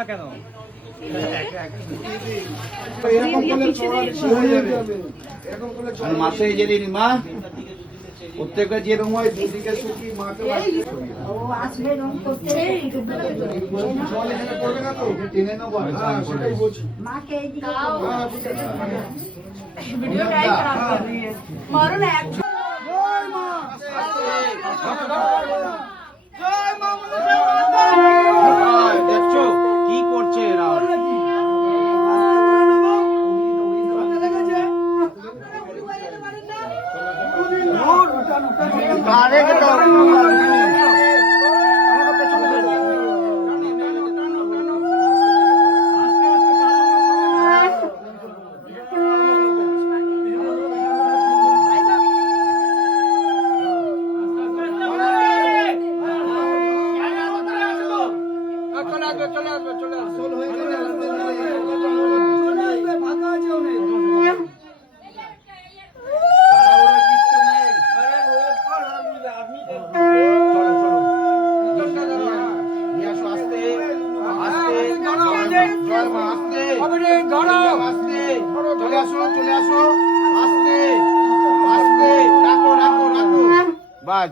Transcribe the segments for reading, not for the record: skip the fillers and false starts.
না কেন? মাসে যেদিন মা প্রত্যেকটা যেরকম হয় দুদিকে সুখী মাকে টেনে নেবো দেখছো কি করছে এরা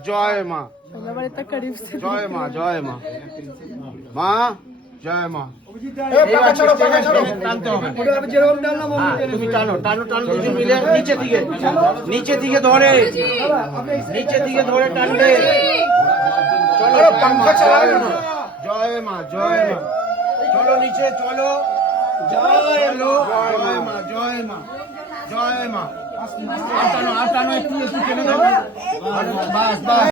জয় মা জয় মা জয় মা মা জয় মা তুমি টানো টানো টানো দুজন মিলে নিচে দিকে ধরে টানবে জয় মা জয় মা চলো নিচে চলো জয় মা জয় মা জয় মা আর টানো একটু টেনে দাও বাস বাস